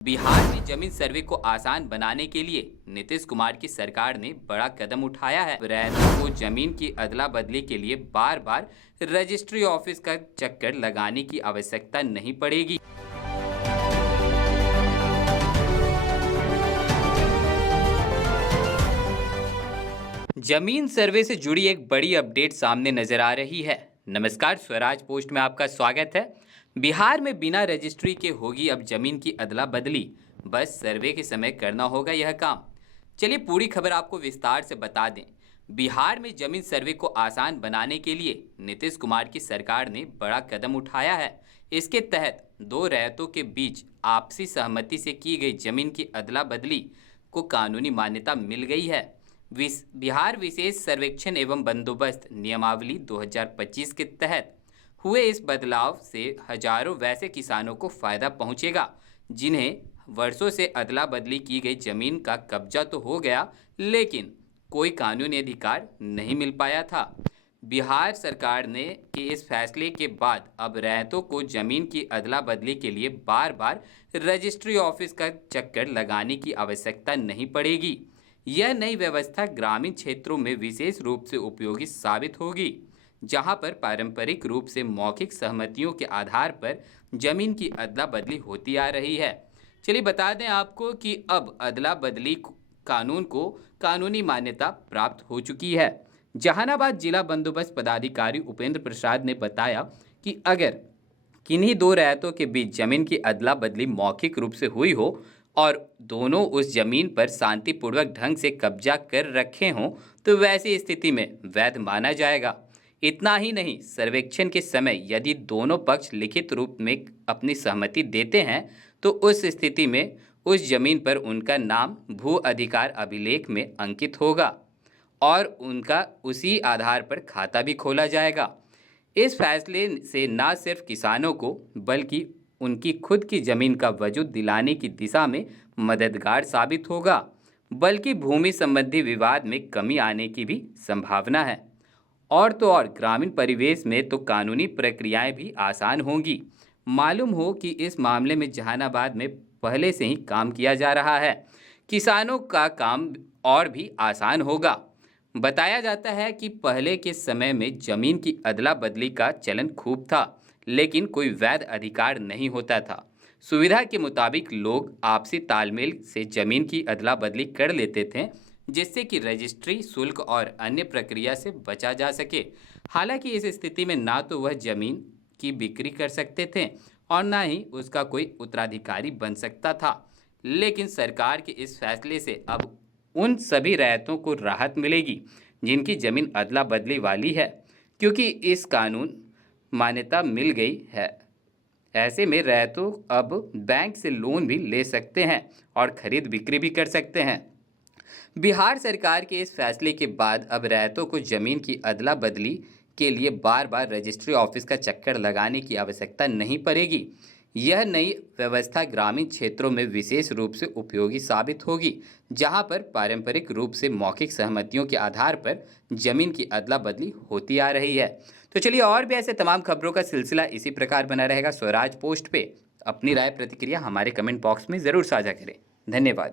बिहार में जमीन सर्वे को आसान बनाने के लिए नीतीश कुमार की सरकार ने बड़ा कदम उठाया है। रैयतों को जमीन की अदला बदली के लिए बार बार रजिस्ट्री ऑफिस का चक्कर लगाने की आवश्यकता नहीं पड़ेगी। जमीन सर्वे से जुड़ी एक बड़ी अपडेट सामने नजर आ रही है। नमस्कार, स्वराज पोस्ट में आपका स्वागत है। बिहार में बिना रजिस्ट्री के होगी अब जमीन की अदला बदली, बस सर्वे के समय करना होगा यह काम। चलिए पूरी खबर आपको विस्तार से बता दें। बिहार में जमीन सर्वे को आसान बनाने के लिए नीतीश कुमार की सरकार ने बड़ा कदम उठाया है। इसके तहत दो रैयतों के बीच आपसी सहमति से की गई जमीन की अदला बदली को कानूनी मान्यता मिल गई है। बिहार विशेष सर्वेक्षण एवं बंदोबस्त नियमावली 2025 के तहत हुए इस बदलाव से हजारों वैसे किसानों को फायदा पहुंचेगा जिन्हें वर्षों से अदला बदली की गई जमीन का कब्जा तो हो गया, लेकिन कोई कानूनी अधिकार नहीं मिल पाया था। बिहार सरकार ने के इस फैसले के बाद अब रैयतों को जमीन की अदला बदली के लिए बार बार रजिस्ट्री ऑफिस का चक्कर लगाने की आवश्यकता नहीं पड़ेगी। यह नई व्यवस्था ग्रामीण क्षेत्रों में विशेष रूप से उपयोगी साबित होगी, जहां पर पारंपरिक रूप से मौखिक सहमतियों के आधार पर जमीन की अदला बदली होती आ रही है। चलिए बता दें आपको कि अब अदला बदली कानून को कानूनी मान्यता प्राप्त हो चुकी है। जहानाबाद जिला बंदोबस्त पदाधिकारी उपेंद्र प्रसाद ने बताया कि अगर किन्हीं दो रैयतों के बीच जमीन की अदला बदली मौखिक रूप से हुई हो और दोनों उस जमीन पर शांतिपूर्वक ढंग से कब्जा कर रखे हों तो वैसी स्थिति में वैध माना जाएगा। इतना ही नहीं, सर्वेक्षण के समय यदि दोनों पक्ष लिखित रूप में अपनी सहमति देते हैं तो उस स्थिति में उस जमीन पर उनका नाम भू अधिकार अभिलेख में अंकित होगा और उनका उसी आधार पर खाता भी खोला जाएगा। इस फैसले से न सिर्फ किसानों को बल्कि उनकी खुद की जमीन का वजूद दिलाने की दिशा में मददगार साबित होगा, बल्कि भूमि संबंधी विवाद में कमी आने की भी संभावना है। और तो और ग्रामीण परिवेश में तो कानूनी प्रक्रियाएं भी आसान होंगी। मालूम हो कि इस मामले में जहानाबाद में पहले से ही काम किया जा रहा है। किसानों का काम और भी आसान होगा। बताया जाता है कि पहले के समय में जमीन की अदला बदली का चलन खूब था, लेकिन कोई वैध अधिकार नहीं होता था। सुविधा के मुताबिक लोग आपसी तालमेल से जमीन की अदला बदली कर लेते थे, जिससे कि रजिस्ट्री शुल्क और अन्य प्रक्रिया से बचा जा सके। हालांकि इस स्थिति में ना तो वह जमीन की बिक्री कर सकते थे और ना ही उसका कोई उत्तराधिकारी बन सकता था। लेकिन सरकार के इस फैसले से अब उन सभी रैयतों को राहत मिलेगी जिनकी जमीन अदला बदली वाली है, क्योंकि इस कानून मान्यता मिल गई है। ऐसे में रैयतों अब बैंक से लोन भी ले सकते हैं और खरीद बिक्री भी कर सकते हैं। बिहार सरकार के इस फैसले के बाद अब रैयतों को जमीन की अदला बदली के लिए बार बार रजिस्ट्री ऑफिस का चक्कर लगाने की आवश्यकता नहीं पड़ेगी। यह नई व्यवस्था ग्रामीण क्षेत्रों में विशेष रूप से उपयोगी साबित होगी, जहां पर पारंपरिक रूप से मौखिक सहमतियों के आधार पर जमीन की अदला बदली होती आ रही है। तो चलिए और भी ऐसे तमाम खबरों का सिलसिला इसी प्रकार बना रहेगा। स्वराज पोस्ट पे अपनी राय प्रतिक्रिया हमारे कमेंट बॉक्स में ज़रूर साझा करें। धन्यवाद।